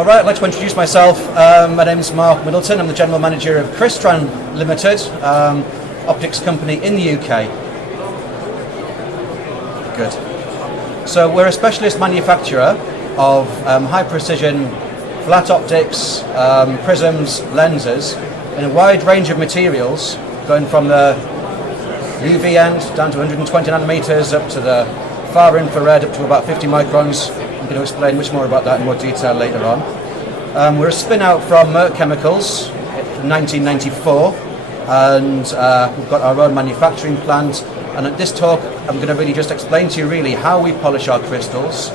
All right, I'd like to introduce myself. My name is Mark Middleton. I'm the General Manager of Crystran Limited, optics company in the UK. Good. So we're a specialist manufacturer of high precision flat optics, prisms, lenses in a wide range of materials, going from the UV end down to 120 nanometers up to the far infrared up to about 50 microns. I'm going to explain much more about that in more detail later on. We're a spin out from Merck Chemicals in 1994, and we've got our own manufacturing plant. And at this talk I'm going to really just explain to you really how we polish our crystals,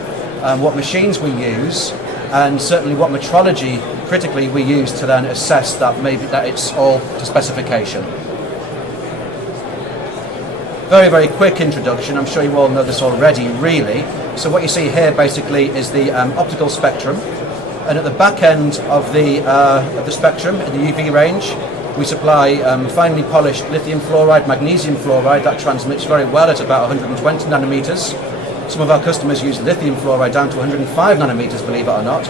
what machines we use, and certainly what metrology critically we use to then assess that it's all to specification. Very, very quick introduction. I'm sure you all know this already, really. So what you see here basically is the optical spectrum, and at the back end of the spectrum, in the UV range, we supply finely polished lithium fluoride, magnesium fluoride that transmits very well at about 120 nanometers. Some of our customers use lithium fluoride down to 105 nanometers, believe it or not.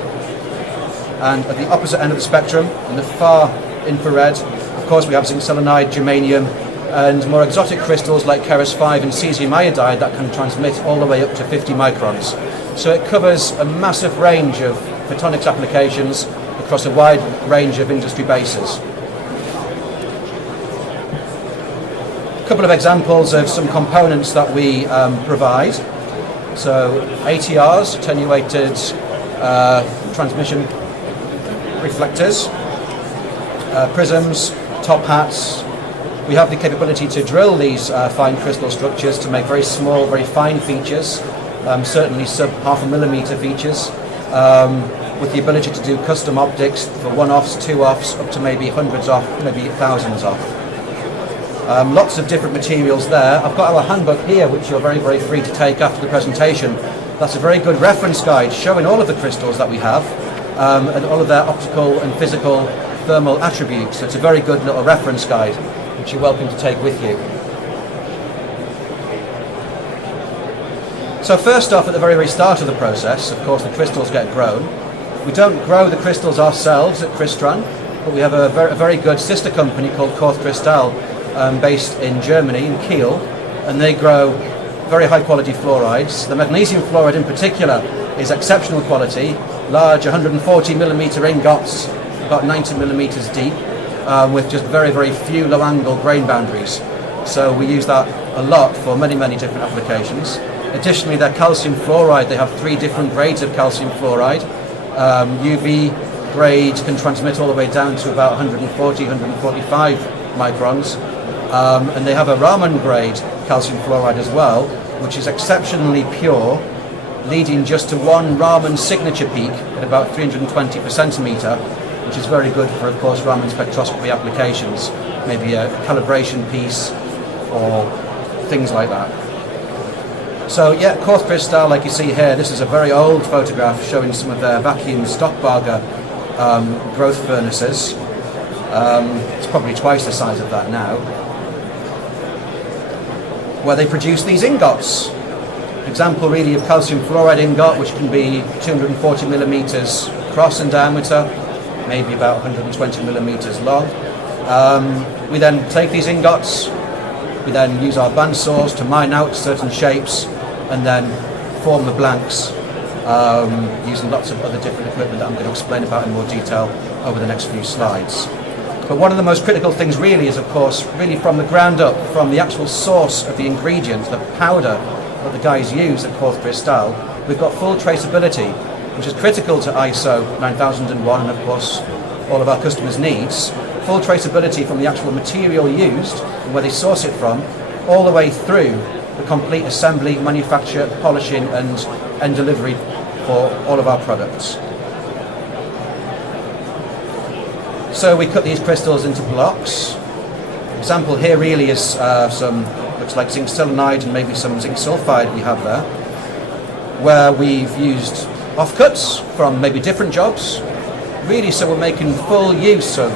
And at the opposite end of the spectrum, in the far infrared, of course we have zinc selenide, germanium, and more exotic crystals like Keras-5 and cesium iodide that can transmit all the way up to 50 microns. So it covers a massive range of photonics applications across a wide range of industry bases. A couple of examples of some components that we provide. So ATRs, attenuated transmission reflectors, prisms, top hats. We have the capability to drill these fine crystal structures to make very small, very fine features, certainly sub half a millimeter features, with the ability to do custom optics for one-offs, two-offs, up to maybe hundreds off, maybe thousands off. Lots of different materials there. I've got our handbook here, which you're very, very free to take after the presentation. That's a very good reference guide showing all of the crystals that we have, and all of their optical and physical thermal attributes. So it's a very good little reference guide, which you're welcome to take with you. So first off, at the very, very start of the process, of course, the crystals get grown. We don't grow the crystals ourselves at Crystran, but we have a very good sister company called Crystal, based in Germany, in Kiel, and they grow very high quality fluorides. The magnesium fluoride in particular is exceptional quality, large 140 millimeter ingots, about 90 millimeters deep, with just very, very few low angle grain boundaries. So we use that a lot for many, many different applications. Additionally, their calcium fluoride, they have 3 different grades of calcium fluoride. UV grade can transmit all the way down to about 140, 145 microns. And they have a Raman grade calcium fluoride as well, which is exceptionally pure, leading just to one Raman signature peak at about 320 per centimeter, which is very good for, of course, Raman spectroscopy applications, maybe a calibration piece or things like that. So yeah, Crystal, like you see here, this is a very old photograph showing some of their vacuum Stockbarger growth furnaces. It's probably twice the size of that now, where they produce these ingots. Example really of calcium fluoride ingot, which can be 240 millimeters across in diameter, maybe about 120 millimeters long. We then take these ingots, we then use our bandsaws to mine out certain shapes and then form the blanks, using lots of other different equipment that I'm going to explain about in more detail over the next few slides. But one of the most critical things really is, of course, really from the ground up, from the actual source of the ingredient, the powder that the guys use at Crystal, we've got full traceability, which is critical to ISO 9001 and, of course, all of our customers' needs. Full traceability from the actual material used and where they source it from, all the way through the complete assembly, manufacture, polishing and delivery for all of our products. So we cut these crystals into blocks. Example here really is looks like zinc selenide and maybe some zinc sulfide we have there, where we've used offcuts from maybe different jobs, really, so we're making full use of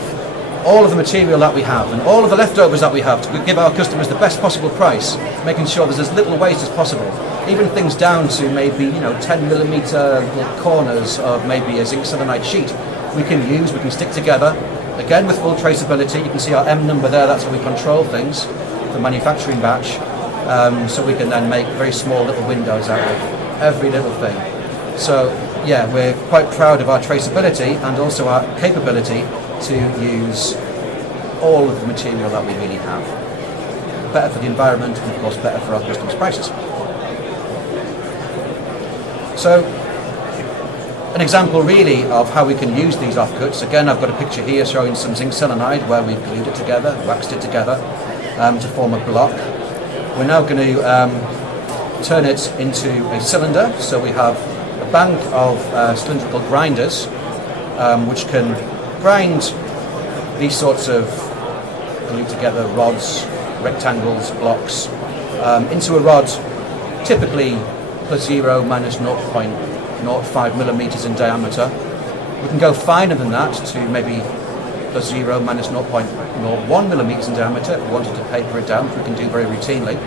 all of the material that we have and all of the leftovers that we have to give our customers the best possible price, making sure there's as little waste as possible. even things down to maybe 10mm corners of maybe a zinc selenide sheet we can stick together, again with full traceability. You can see our M number there, that's how we control things, the manufacturing batch, so we can then make very small little windows out of every little thing. So yeah, we're quite proud of our traceability and also our capability to use all of the material that we really have. Better for the environment and of course better for our customers' prices. So an example really of how we can use these offcuts. Again, I've got a picture here showing some zinc selenide where we've glued it together, waxed it together to form a block. We're now going to turn it into a cylinder. So we have a bank of cylindrical grinders which can grind these sorts of glued together rods, rectangles, blocks into a rod typically +0, -0.05 millimeters in diameter. We can go finer than that to maybe +0, -0.01 millimeters in diameter if we wanted to paper it down, which we can do very routinely,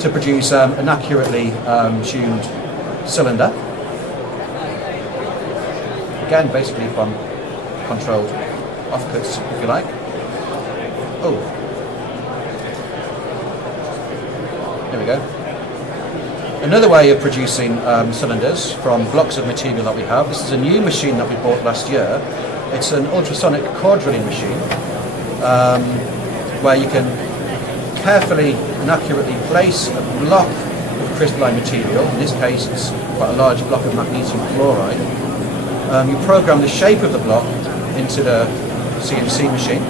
to produce an accurately tuned cylinder. Again, basically from controlled offcuts, if you like. Oh, there we go. Another way of producing cylinders from blocks of material that we have. This is a new machine that we bought last year. It's an ultrasonic core drilling machine where you can carefully and accurately place a block of crystalline material. In this case, it's quite a large block of magnesium chloride. You program the shape of the block into the CNC machine,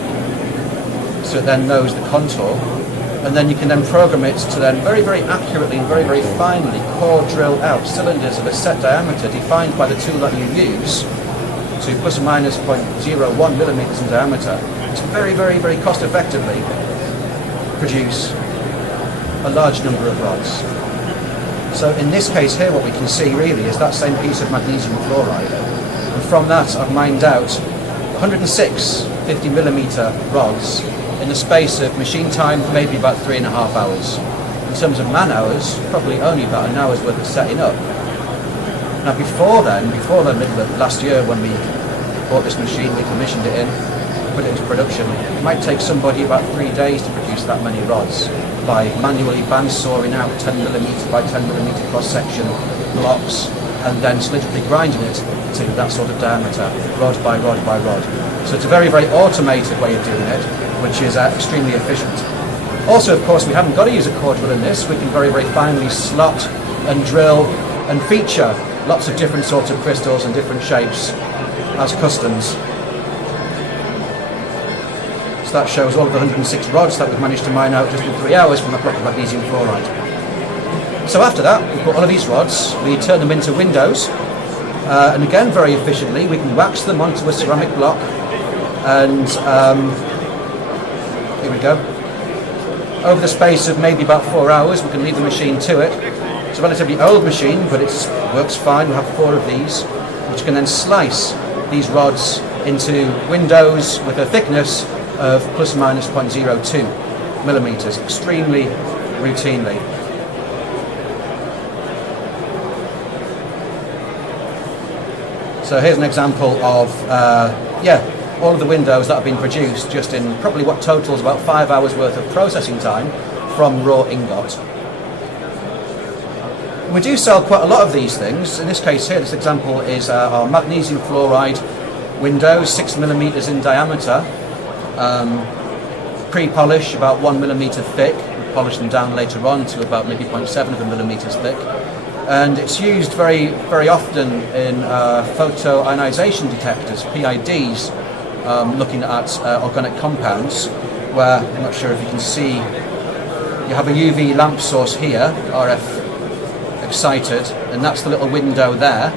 so it then knows the contour. And then you can then program it to then very, very accurately and very, very finely core drill out cylinders of a set diameter defined by the tool that you use to ±0.01 millimeters in diameter to very, very, very cost effectively produce a large number of rods. So in this case here, what we can see really is that same piece of magnesium chloride. And from that I've mined out 106 50 millimeter rods in the space of machine time, maybe about 3.5 hours. In terms of man hours, probably only about an hour's worth of setting up. Now before the middle of last year when we bought this machine, we commissioned it in, put it into production, it might take somebody about 3 days to produce that many rods by manually bandsawing out 10mm by 10mm cross-section blocks and then cylindrically grinding it to that sort of diameter, rod by rod by rod. So it's a very, very automated way of doing it, which is extremely efficient. Also, of course, we haven't got to use a core drill in this. We can very, very finely slot and drill and feature lots of different sorts of crystals and different shapes as customs. So that shows all of the 106 rods that we've managed to mine out just in 3 hours from a block of magnesium chloride. So after that, we've got all of these rods, we turn them into windows, and again, very efficiently, we can wax them onto a ceramic block, and here we go. Over the space of maybe about 4 hours, we can leave the machine to it. It's a relatively old machine, but it works fine. We'll have 4 of these, which can then slice these rods into windows with a thickness of ±0.02 millimeters, extremely routinely. So here's an example of, all of the windows that have been produced just in probably what totals about 5 hours worth of processing time from raw ingot. We do sell quite a lot of these things. In this case here, this example is our magnesium fluoride windows, 6mm in diameter, pre-polish about 1mm thick. We polish them down later on to about maybe 0.7 millimeters thick. And it's used very, very often in photoionization detectors, PIDs, looking at organic compounds, where, I'm not sure if you can see, you have a UV lamp source here, RF excited, and that's the little window there,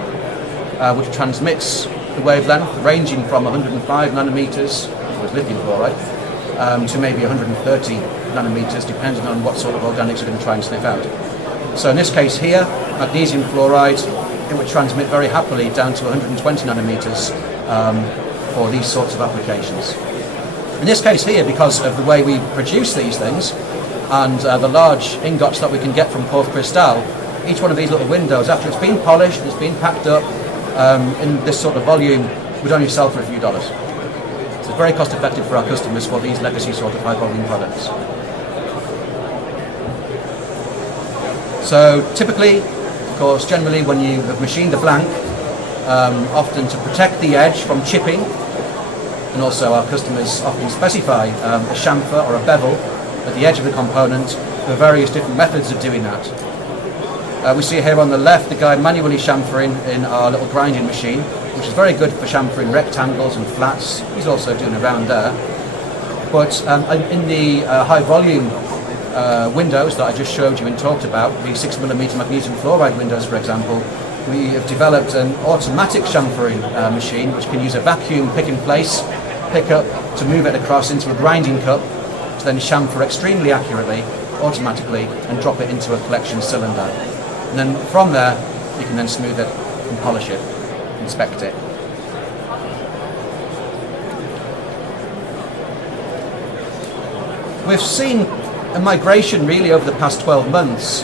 which transmits the wavelength ranging from 105 nanometers, with lithium chloride, to maybe 130 nanometers, depending on what sort of organics you're going to try and sniff out. So in this case here, magnesium fluoride, it would transmit very happily down to 120 nanometers for these sorts of applications. In this case here, because of the way we produce these things and the large ingots that we can get from Crystran, each one of these little windows, after it's been polished, it's been packed up in this sort of volume, would only sell for a few dollars. So it's very cost effective for our customers for these legacy sort of high volume products. So typically, of course, generally when you have machined the blank, often to protect the edge from chipping, and also our customers often specify a chamfer or a bevel at the edge of the component. There are various different methods of doing that. We see here on the left the guy manually chamfering in our little grinding machine, which is very good for chamfering rectangles and flats. He's also doing around there. But in the high volume windows that I just showed you and talked about, the 6mm magnesium fluoride windows for example, we have developed an automatic chamfering machine which can use a vacuum pick and place pickup to move it across into a grinding cup to then chamfer extremely accurately, automatically, and drop it into a collection cylinder. And then from there you can then smooth it and polish it, inspect it. We've seen a migration really over the past 12 months,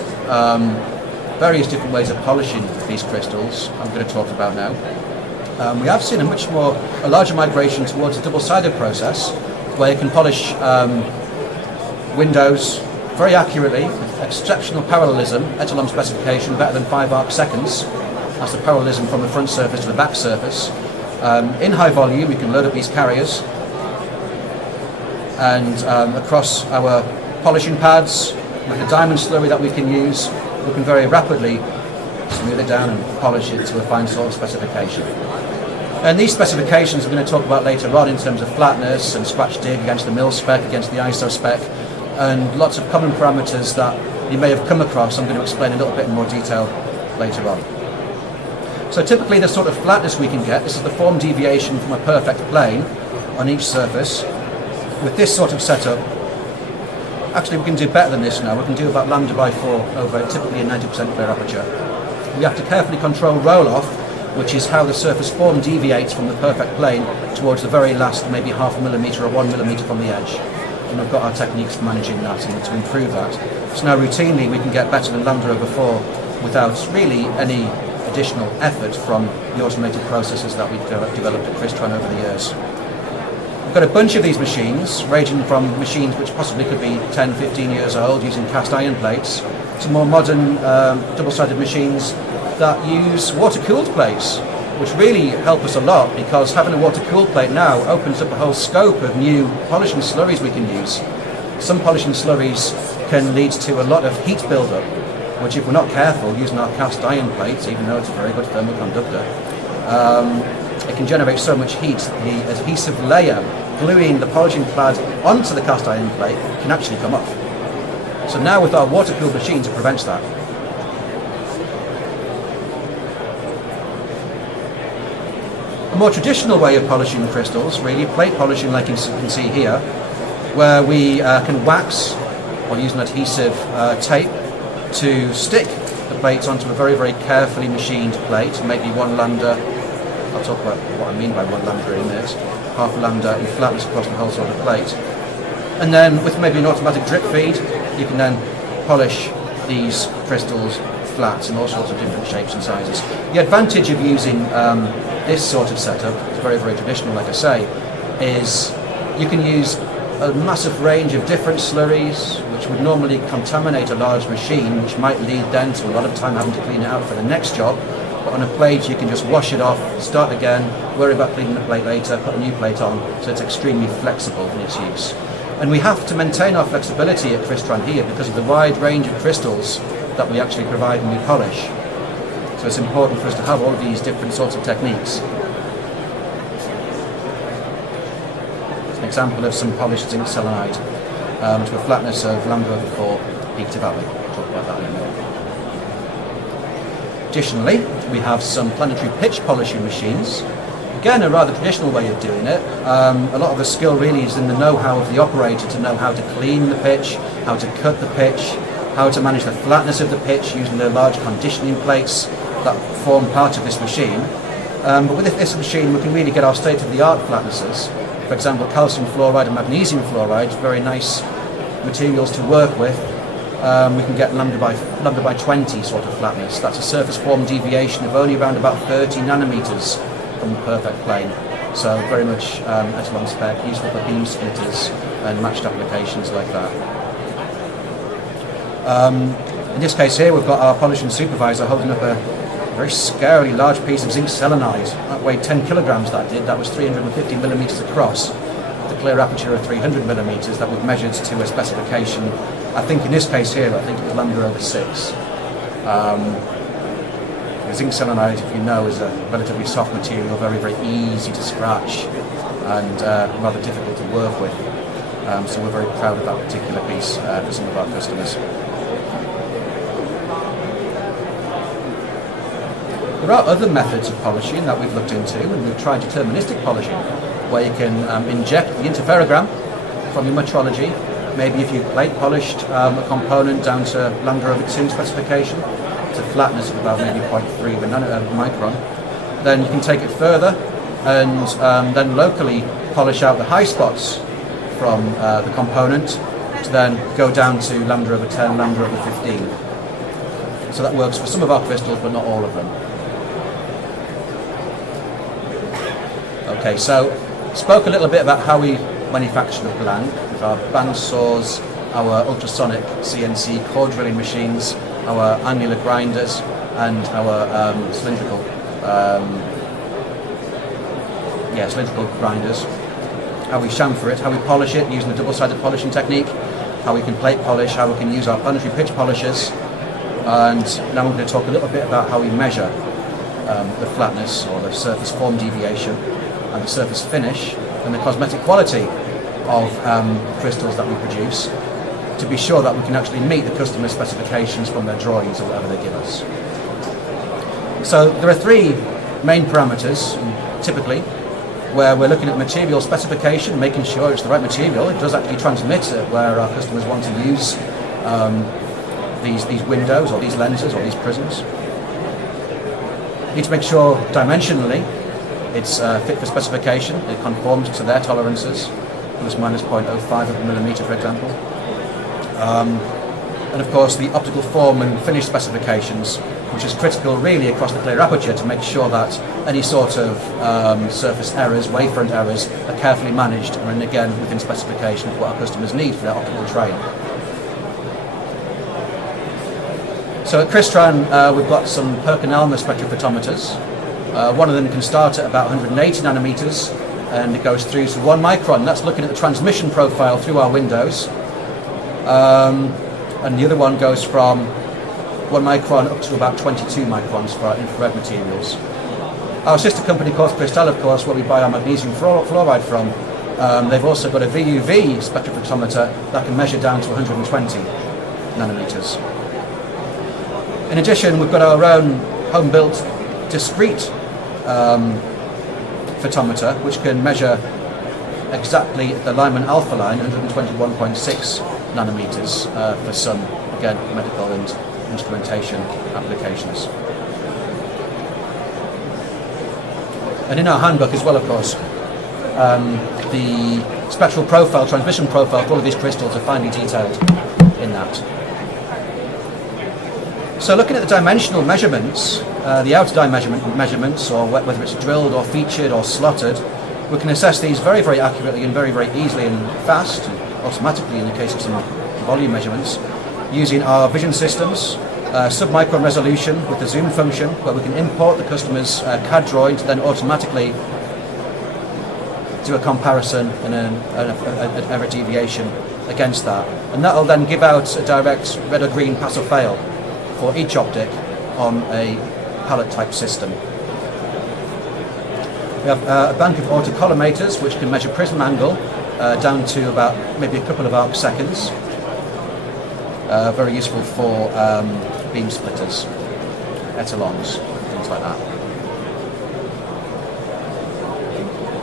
various different ways of polishing these crystals I'm going to talk about now. We have seen a larger migration towards a double-sided process where you can polish windows very accurately with exceptional parallelism, Etalon specification better than 5 arc seconds. That's the parallelism from the front surface to the back surface. In high volume you can load up these carriers and across our polishing pads with a diamond slurry that we can use, we can very rapidly smooth it down and polish it to a fine sort of specification. And these specifications we're going to talk about later on in terms of flatness and scratch dig against the mil spec, against the ISO spec, and lots of common parameters that you may have come across. I'm going to explain a little bit in more detail later on. So typically the sort of flatness we can get, this is the form deviation from a perfect plane on each surface. With this sort of setup, actually we can do better than this now. We can do about lambda by 4 over typically a 90% clear aperture. We have to carefully control roll-off, which is how the surface form deviates from the perfect plane towards the very last maybe 0.5 millimetre or 1 millimetre from the edge. And we've got our techniques for managing that and to improve that. So now routinely we can get better than lambda over 4 without really any additional effort from the automated processes that we've developed at Crystran over the years. We've got a bunch of these machines, ranging from machines which possibly could be 10, 15 years old using cast iron plates, to more modern double-sided machines that use water-cooled plates, which really help us a lot because having a water-cooled plate now opens up a whole scope of new polishing slurries we can use. Some polishing slurries can lead to a lot of heat build-up, which if we're not careful using our cast iron plates, even though it's a very good thermal conductor, it can generate so much heat. The adhesive layer gluing the polishing pad onto the cast iron plate can actually come off. So now with our water-cooled machines it prevents that. A more traditional way of polishing crystals, really, plate polishing like you can see here, where we can wax or use an adhesive tape to stick the plates onto a very, very carefully machined plate, maybe 1 lambda. I'll talk about what I mean by 1 lambda in a minute. Half a lambda in flatness across the whole sort of plate. And then with maybe an automatic drip feed, you can then polish these crystals flat in all sorts of different shapes and sizes. The advantage of using this sort of setup, it's very, very traditional like I say, is you can use a massive range of different slurries which would normally contaminate a large machine, which might lead then to a lot of time having to clean it out for the next job. But on a plate you can just wash it off, start again, worry about cleaning the plate later, put a new plate on, so it's extremely flexible in its use. And we have to maintain our flexibility at Crystran here because of the wide range of crystals that we actually provide when we polish. So it's important for us to have all of these different sorts of techniques. It's an example of some polished zinc selenide to a flatness of lambda over 4 peak to valley. I'll talk about that in a minute. Additionally, we have some planetary pitch polishing machines. Again, a rather traditional way of doing it. A lot of the skill really is in the know-how of the operator to know how to clean the pitch, how to cut the pitch, how to manage the flatness of the pitch using the large conditioning plates that form part of this machine. But with this machine we can really get our state-of-the-art flatnesses. For example, calcium fluoride and magnesium fluoride, very nice materials to work with. we can get lambda by 20 sort of flatness. That's a surface form deviation of only around about 30 nanometers from the perfect plane. So very much echelon spec, useful for beam splitters and matched applications like that. In this case here, we've got our polishing supervisor holding up a very scarily large piece of zinc selenide. That weighed 10 kilograms, that did. That was 350 millimeters across, with a clear aperture of 300 millimeters that we've measured to a specification. I think in this case here, I think it was lambda over 6. Zinc selenide, if you know, is a relatively soft material, very, very easy to scratch and rather difficult to work with. So we're very proud of that particular piece for some of our customers. There are other methods of polishing that we've looked into, and we've tried deterministic polishing, where you can inject the interferogram from your metrology. Maybe if you've plate polished a component down to lambda over 2 specification, to flatness of about maybe 0.3 of a micron, then you can take it further and then locally polish out the high spots from the component to then go down to lambda over 10, lambda over 15. So that works for some of our crystals, but not all of them. Okay, so spoke a little bit about how we manufacture the blank with our band saws, our ultrasonic CNC core drilling machines, our annular grinders, and our cylindrical grinders. How we chamfer it, how we polish it using the double-sided polishing technique, how we can plate polish, how we can use our planetary pitch polishers, and now we're going to talk a little bit about how we measure the flatness or the surface form deviation and the surface finish and the cosmetic quality of crystals that we produce, to be sure that we can actually meet the customer specifications from their drawings or whatever they give us. So there are 3 main parameters, typically, where we're looking at material specification, making sure it's the right material. It does actually transmit where our customers want to use these windows or these lenses or these prisms. Need to make sure dimensionally it's fit for specification, it conforms to their tolerances, plus minus 0.05 of a millimeter, for example. And of course the optical form and finish specifications, which is critical really across the clear aperture to make sure that any sort of surface errors, wavefront errors, are carefully managed and again within specification of what our customers need for their optical train. So at Crystran we've got some Perkin-Elmer spectrophotometers. One of them can start at about 180 nanometers and it goes through to 1 micron. That's looking at the transmission profile through our windows. And the other one goes from 1 micron up to about 22 microns for our infrared materials. Our sister company, Crystalline, of course, where we buy our magnesium fluoride from, they've also got a VUV spectrophotometer that can measure down to 120 nanometers. In addition, we've got our own home-built discrete photometer, which can measure exactly the Lyman alpha line, 121.6 nanometers for some, again, medical and instrumentation applications. And in our handbook as well, of course, the spectral profile, transmission profile for all of these crystals are finely detailed in that. So looking at the dimensional measurements, the outer measurements, or whether it's drilled or featured or slotted, we can assess these very, very accurately and very, very easily and fast, and automatically in the case of some volume measurements, using our vision systems, sub-micron resolution with the zoom function, where we can import the customer's CAD drawing to then automatically do a comparison and an error deviation against that. And that will then give out a direct red or green pass or fail for each optic on a palette type system. We have a bank of autocollimators which can measure prism angle down to about maybe a couple of arc seconds. Very useful for beam splitters, etalons, things like that.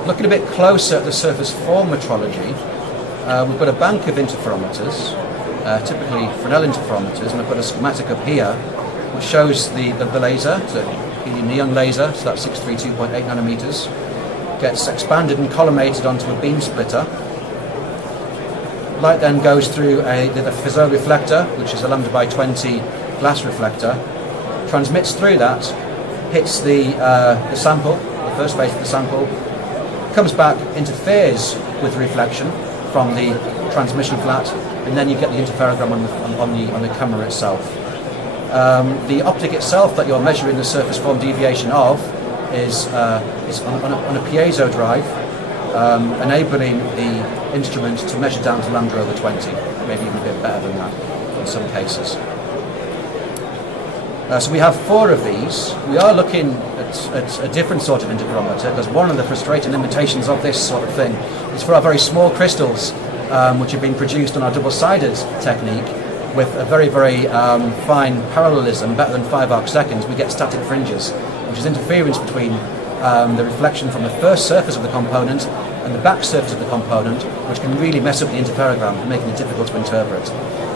Looking a bit closer at the surface form metrology, we've got a bank of interferometers, typically Fresnel interferometers, and I've got a schematic up here which shows the laser, the helium neon laser, so that's 632.8 nanometers, gets expanded and collimated onto a beam splitter. Light then goes through the Fizeau reflector, which is a lambda by 20 glass reflector, transmits through that, hits the sample, the first phase of the sample, comes back, interferes with the reflection from the transmission flat, and then you get the interferogram on the camera itself. The optic itself that you're measuring the surface form deviation of is on a piezo drive, enabling the instrument to measure down to lambda over 20, maybe even a bit better than that in some cases. So we have 4 of these. We are looking at a different sort of interferometer, because one of the frustrating limitations of this sort of thing is for our very small crystals, which have been produced on our double-sided technique with a very, very fine parallelism, better than 5 arc seconds, we get static fringes, which is interference between the reflection from the first surface of the component and the back surface of the component, which can really mess up the interferogram, making it difficult to interpret.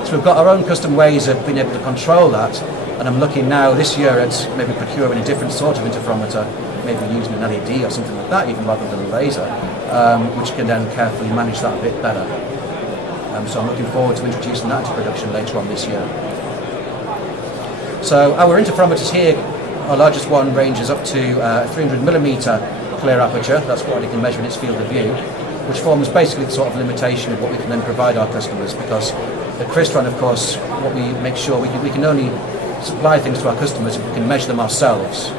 So we've got our own custom ways of being able to control that, and I'm looking now this year at maybe procuring a different sort of interferometer, maybe using an LED or something like that even rather than a laser, which can then carefully manage that a bit better. So I'm looking forward to introducing that into production later on this year. So our interferometers here, our largest one ranges up to 300mm clear aperture. That's what it can measure in its field of view, which forms basically the sort of limitation of what we can then provide our customers, because the Crystran, of course, what we make sure we can only supply things to our customers if we can measure them ourselves.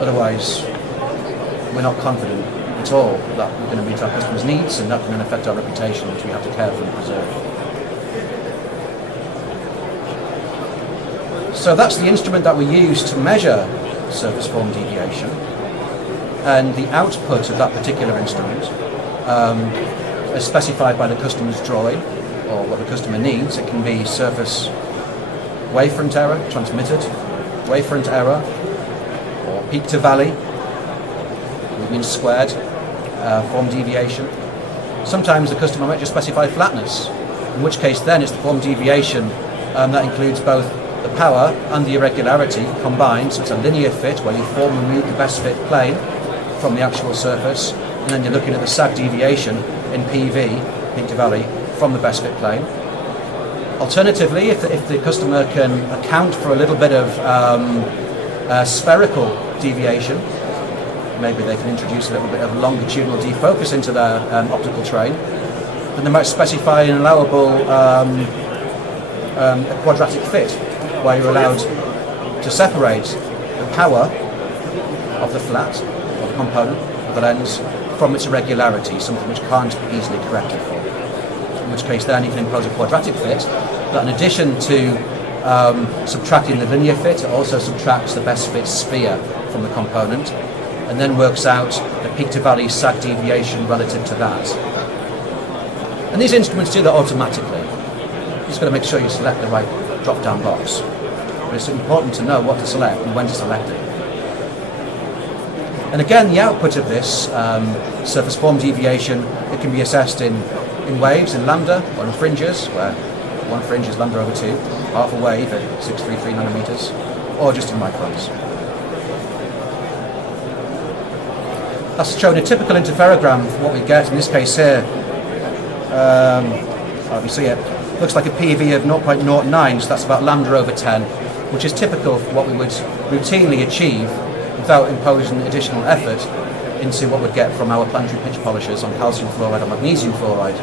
Otherwise, we're not confident at all that we're going to meet our customers' needs, and that can then affect our reputation, which we have to carefully preserve. So that's the instrument that we use to measure surface form deviation, and the output of that particular instrument is specified by the customer's drawing, or what the customer needs. It can be surface wavefront error transmitted, wavefront error, or peak to valley, which means squared form deviation. Sometimes the customer might just specify flatness, in which case then it's the form deviation that includes both the power and the irregularity combined, so it's a linear fit where you form and remove the best fit plane from the actual surface, and then you're looking at the sag deviation in PV, peak to valley, from the best fit plane. Alternatively, if the customer can account for a little bit of spherical deviation, maybe they can introduce a little bit of longitudinal defocus into their optical train, then they might specify an allowable a quadratic fit, where you're allowed to separate the power of the flat, of the component, of the lens, from its irregularity, something which can't be easily corrected for. In which case then you can impose a quadratic fit that, in addition to subtracting the linear fit, it also subtracts the best fit sphere from the component, and then works out the peak to valley sag deviation relative to that. And these instruments do that automatically. You've just got to make sure you select the right drop-down box. But it's important to know what to select and when to select it. And again, the output of this surface form deviation, it can be assessed in waves, in lambda, or in fringes, where one fringe is lambda over 2, half a wave at 633 nanometers, or just in microns. That's showing a typical interferogram for what we get in this case here. If you see it, looks like a PV of 0.09, so that's about lambda over 10, which is typical for what we would routinely achieve without imposing additional effort into what we'd get from our planetary pitch polishers on calcium fluoride or magnesium fluoride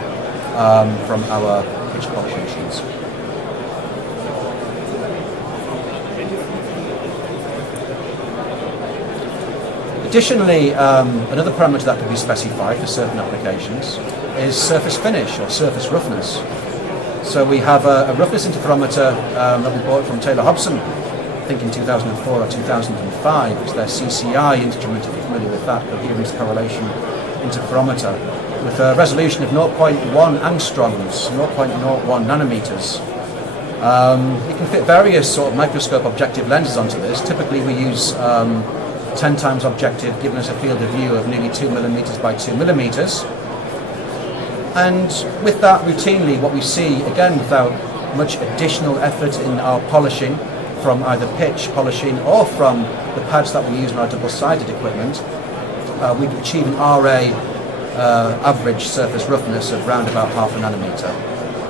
from our pitch polishing machines. Additionally, another parameter that can be specified for certain applications is surface finish or surface roughness. So we have a roughness interferometer that we bought from Taylor Hobson, I think in 2004 or 2005. It's their CCI instrument, if you're familiar with that, coherence correlation interferometer, with a resolution of 0.1 angstroms, 0.01 nanometers. You can fit various sort of microscope objective lenses onto this. Typically we use 10 times objective, giving us a field of view of nearly 2 millimeters by 2 millimeters. And with that, routinely what we see, again without much additional effort in our polishing from either pitch polishing or from the pads that we use in our double-sided equipment, we achieve an RA average surface roughness of round about half a nanometer.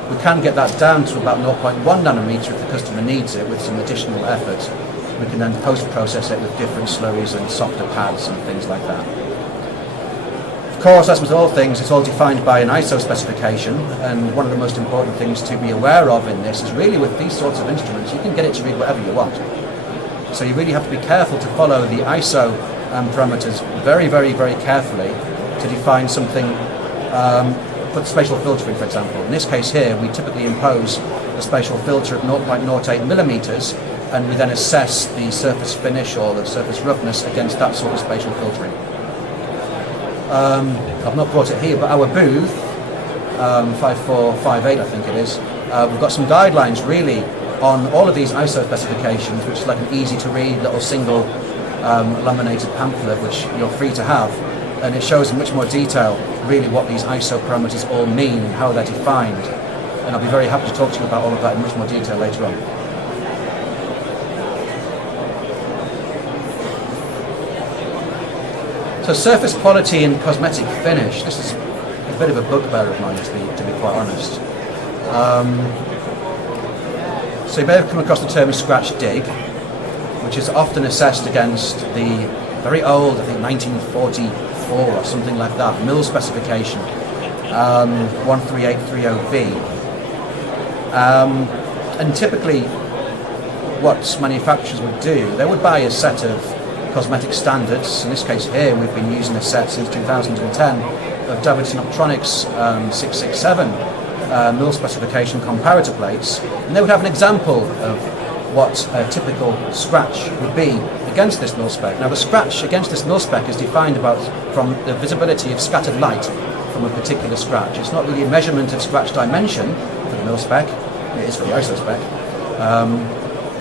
We can get that down to about 0.1 nanometer if the customer needs it with some additional effort. We can then post-process it with different slurries and softer pads and things like that. Of course, as with all things, it's all defined by an ISO specification, and one of the most important things to be aware of in this is really with these sorts of instruments, you can get it to read whatever you want. So you really have to be careful to follow the ISO parameters very, very, very carefully to define something, put spatial filtering, for example. In this case here, we typically impose a spatial filter of 0.08 millimeters, and we then assess the surface finish or the surface roughness against that sort of spatial filtering. I've not brought it here, but our booth, 5458 I think it is, we've got some guidelines really on all of these ISO specifications, which is like an easy to read little single laminated pamphlet which you're free to have, and it shows in much more detail really what these ISO parameters all mean and how they're defined, and I'll be very happy to talk to you about all of that in much more detail later on. So surface quality and cosmetic finish, this is a bit of a bugbear of mine to be quite honest. So you may have come across the term scratch dig, which is often assessed against the very old, I think 1944 or something like that, mill specification, 13830B. And typically what manufacturers would do, they would buy a set of cosmetic standards. In this case here, we've been using a set since 2010 of Davidson Optronics 667 mill specification comparator plates, and they would have an example of what a typical scratch would be against this mill spec. Now the scratch against this mill spec is defined from the visibility of scattered light from a particular scratch. It's not really a measurement of scratch dimension for the mill spec, it is for the ISO spec,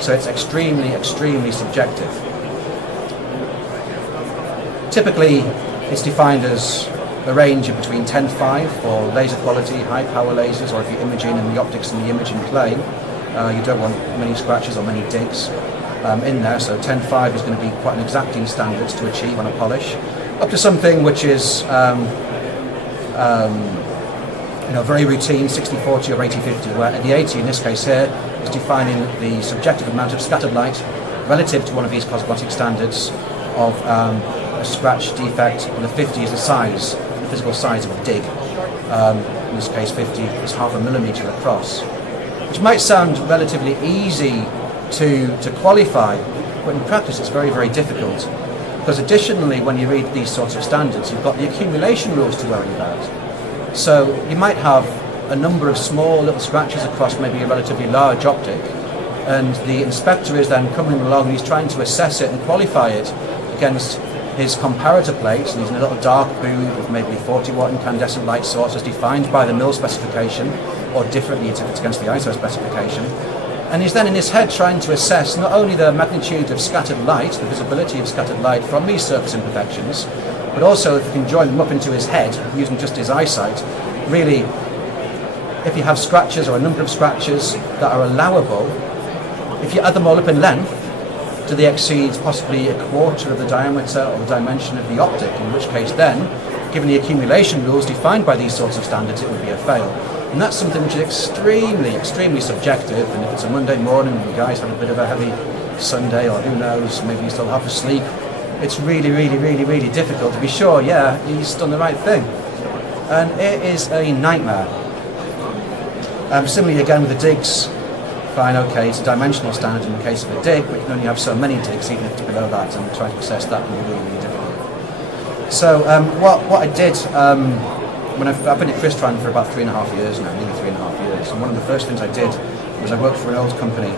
so it's extremely, extremely subjective. Typically, it's defined as a range of between 10.5 for laser quality, high power lasers, or if you're imaging and the optics in the imaging plane, you don't want many scratches or many digs in there, so 10.5 is going to be quite an exacting standard to achieve on a polish, up to something which is very routine, 60-40 or 80-50, where the 80 in this case here is defining the subjective amount of scattered light relative to one of these cosmetic standards of a scratch defect, and the 50 is the size, the physical size of a dig. In this case 50 is half a millimeter across, which might sound relatively easy to qualify, but in practice it's very, very difficult, because additionally when you read these sorts of standards you've got the accumulation rules to worry about. So you might have a number of small little scratches across maybe a relatively large optic, and the inspector is then coming along and he's trying to assess it and qualify it against his comparator plates, and he's in a little dark booth with maybe 40 watt incandescent light source as defined by the mill specification, or differently it's against the ISO specification. And he's then in his head trying to assess not only the magnitude of scattered light, the visibility of scattered light from these surface imperfections, but also if you can join them up into his head using just his eyesight, really if you have scratches or a number of scratches that are allowable, if you add them all up in length, do they exceed possibly a quarter of the diameter or the dimension of the optic, in which case then, given the accumulation rules defined by these sorts of standards, it would be a fail. And that's something which is extremely, extremely subjective, and if it's a Monday morning and you guys had a bit of a heavy Sunday, or who knows, maybe you still half asleep, it's really, really, really, really difficult to be sure, yeah, he's done the right thing. And it is a nightmare. Similarly again with the digs, fine, okay, it's a dimensional standard in the case of a dig, but you can only have so many digs, even if it's below that, and trying to assess that can be really, really difficult. So what I did, when I've been at Crystran for about 3.5 years now, nearly 3.5 years, and one of the first things I did was I worked for an old company,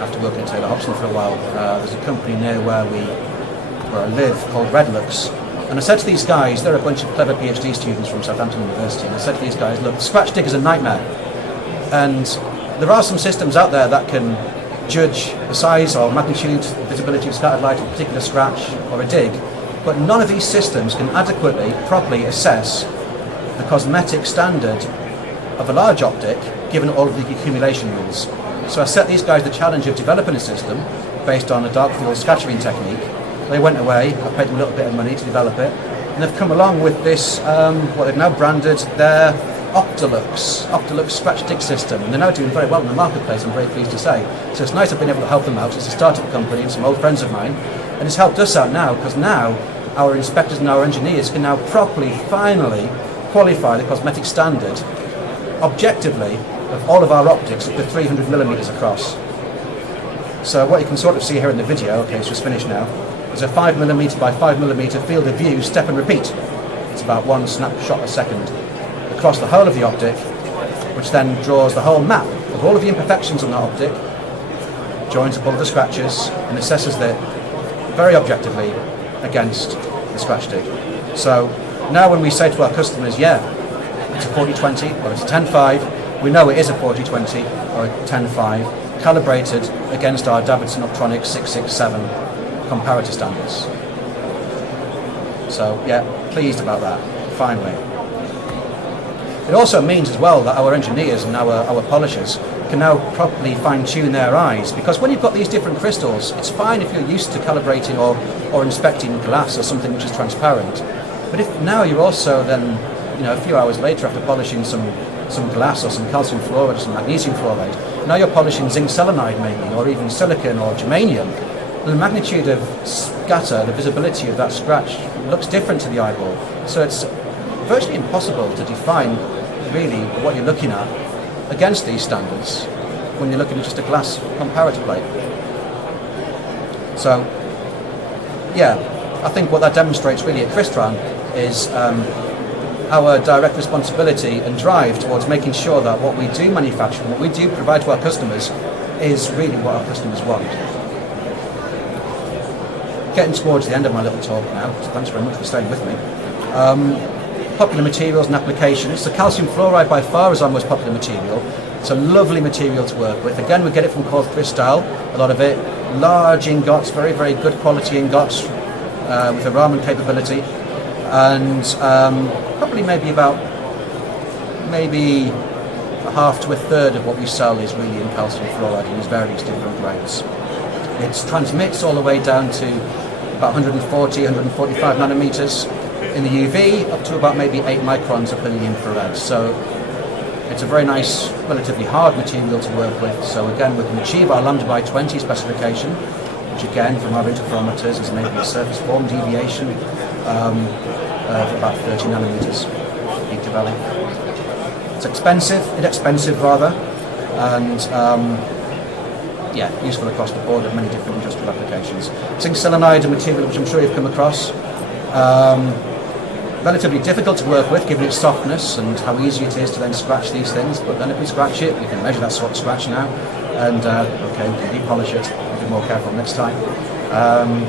after working at Taylor Hobson for a while. There's a company near where I live called Redlux, and I said to these guys, they're a bunch of clever PhD students from Southampton University, and I said to these guys, look, scratch dig is a nightmare. And there are some systems out there that can judge the size or magnitude, visibility of scattered light of a particular scratch or a dig, but none of these systems can adequately, properly assess the cosmetic standard of a large optic, given all of the accumulation rules. So I set these guys the challenge of developing a system based on a dark field scattering technique. They went away, I paid them a little bit of money to develop it, And they've come along with this, what they've now branded their Octalux scratch dig system, and they're now doing very well in the marketplace, I'm very pleased to say. So it's nice I've been able to help them out. It's a startup company and some old friends of mine, and it's helped us out now, because now our inspectors and our engineers can now properly, finally, qualify the cosmetic standard, objectively, of all of our optics up to 300 millimeters across. So what you can sort of see here in the video, okay, it's just finished now, is a 5mm by 5mm field of view, step and repeat. It's about one snapshot a second across the whole of the optic, which then draws the whole map of all of the imperfections on that optic, joins up all of the scratches, and assesses it very objectively against the scratch dig. So now when we say to our customers, yeah, it's a 40-20 or it's a 10-5, we know it is a 40-20 or a 10-5, calibrated against our Davidson Optronics 667 comparator standards. So yeah, pleased about that, finally. It also means as well that our engineers and our polishers can now properly fine-tune their eyes, because when you've got these different crystals, it's fine if you're used to calibrating or inspecting glass or something which is transparent. But if now you're also then, a few hours later after polishing some glass or some calcium fluoride or some magnesium fluoride, now you're polishing zinc selenide maybe, or even silicon or germanium, the magnitude of scatter, the visibility of that scratch looks different to the eyeball. So it's virtually impossible to define really what you're looking at against these standards when you're looking at just a glass comparator plate. So yeah, I think what that demonstrates really at Crystran is our direct responsibility and drive towards making sure that what we do manufacture, what we do provide to our customers, is really what our customers want. Getting towards the end of my little talk now, so thanks very much for staying with me. Popular materials and applications. So calcium fluoride by far is our most popular material. It's a lovely material to work with. Again, we get it from Crystalline, a lot of it. Large ingots, very, very good quality ingots with a Raman capability. And probably maybe a half to a third of what we sell is really in calcium fluoride in these various different grades. It transmits all the way down to about 140, 145 nanometers in the UV, up to about maybe 8 microns up in the infrared. So it's a very nice, relatively hard material to work with. So again, we can achieve our lambda by 20 specification, which again, from our interferometers, is maybe a surface form deviation of about 30 nanometers peak to valley. It's inexpensive rather, and yeah, useful across the board of many different industrial applications. Zinc selenide, a material which I'm sure you've come across. Relatively difficult to work with given its softness and how easy it is to then scratch these things, but then if we scratch it, we can measure that sort of scratch now, and okay, we can repolish it, we'll be more careful next time.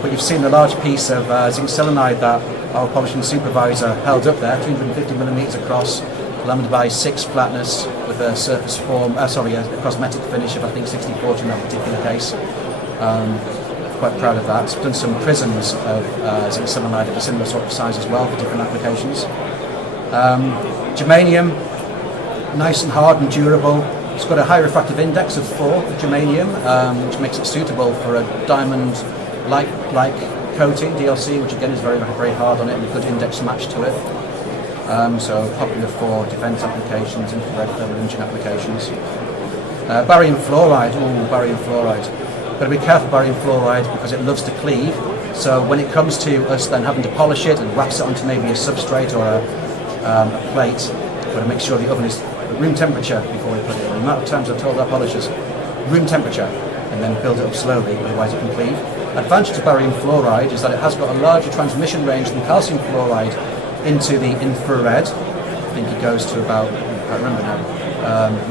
But you've seen the large piece of zinc selenide that our polishing supervisor held up there, 350 millimeters across, lambda by 6 flatness with a surface form, a cosmetic finish of I think 60-40 in that particular case. Quite proud of that. Done some prisms of zinc selenide of a similar sort of size as well for different applications. Germanium, nice and hard and durable. It's got a high refractive index of 4 for germanium, which makes it suitable for a diamond-like coating, DLC, which again is very, very hard on it and a good index match to it. So popular for defence applications, infrared thermal imaging applications. Barium fluoride, barium fluoride. Got to be careful barium fluoride because it loves to cleave. So when it comes to us then having to polish it and wax it onto maybe a substrate or a plate, we've got to make sure the oven is at room temperature before we put it in. The amount of times I've told our polishers, room temperature, and then build it up slowly, otherwise it can cleave. Advantage of barium fluoride is that it has got a larger transmission range than calcium fluoride into the infrared. I think it goes to about, I can't remember now,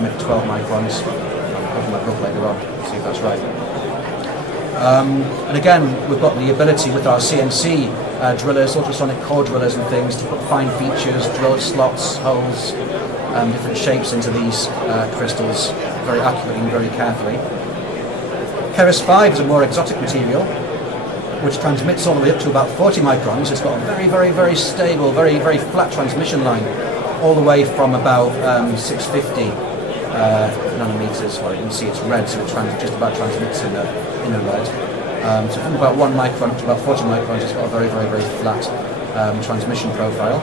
maybe 12 microns. I'll open my book later on, see if that's right. And again, we've got the ability with our CNC drillers, ultrasonic core drillers and things, to put fine features, drill slots, holes, different shapes into these crystals very accurately and very carefully. Keras 5 is a more exotic material, which transmits all the way up to about 40 microns. It's got a very, very, very stable, very, very flat transmission line, all the way from about 650 nanometers. Well, you can see it's red, so it just about transmits in a red. So from about 1 micron to about 40 microns, it's got a very, very, very flat transmission profile.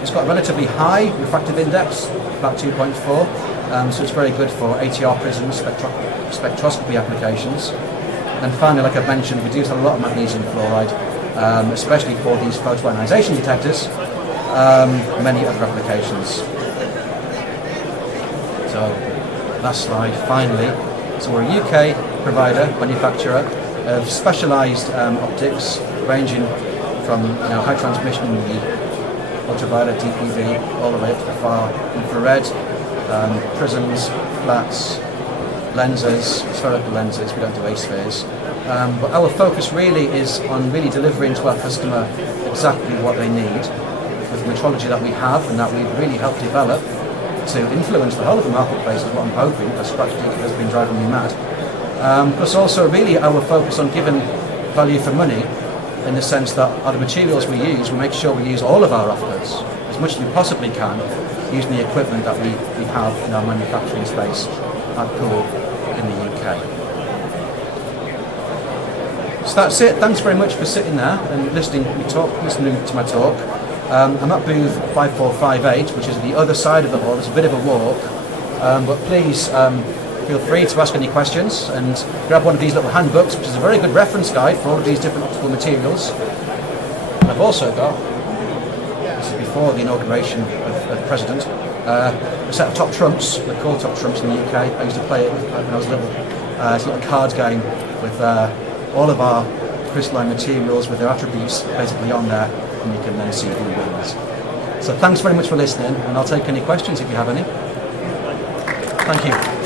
It's got a relatively high refractive index, about 2.4, so it's very good for ATR prisms, spectroscopy applications. And finally, like I mentioned, we do use a lot of magnesium fluoride, especially for these photoionization detectors, many other applications. So, last slide, finally. So we're a UK provider, manufacturer of specialised optics, ranging from high transmission in the ultraviolet, DPV, all the way up to the far infrared, prisms, flats, lenses, spherical lenses. We don't do A-spheres. But our focus really is on really delivering to our customer exactly what they need with the metrology that we have and that we've really helped develop to influence the whole of the marketplace is what I'm hoping, because practically it has been driving me mad. Plus also really our focus on giving value for money, in the sense that are the materials we use, we make sure we use all of our offcuts as much as we possibly can, using the equipment that we have in our manufacturing space at Poole in the UK. So that's it. Thanks very much for sitting there and listening to my talk. I'm at booth 5458, which is at the other side of the hall. It's a bit of a walk, but please feel free to ask any questions and grab one of these little handbooks, which is a very good reference guide for all of these different optical materials. I've also got, this is before the inauguration of the President, a set of top trumps. They're called top trumps in the UK. I used to play it when I was little. It's a little card game with all of our crystalline materials with their attributes basically on there, and you can then see who wins. So thanks very much for listening, and I'll take any questions if you have any. Thank you.